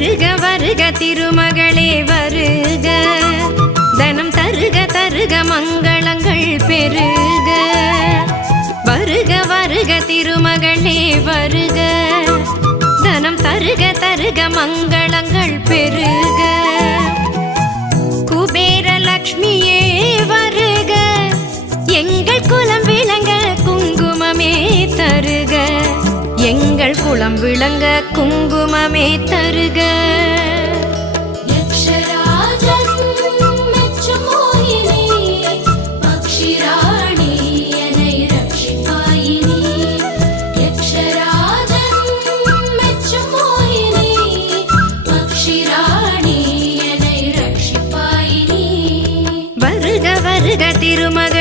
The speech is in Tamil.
வருக வருக திருமகளே வருக, தனம் தருக தருக மங்களங்கள் பெருக. வருக வருக திருமகளே வருக, தனம் தருக தருக மங்களங்கள் பெருக. குபேர லக்ஷ்மியே வருக, எங்கள் குலம் விளங்க குங்குமமே தருக, எங்கள் குலம் விளங்க குங்குமமே தருக. வருக வருக திருமகள்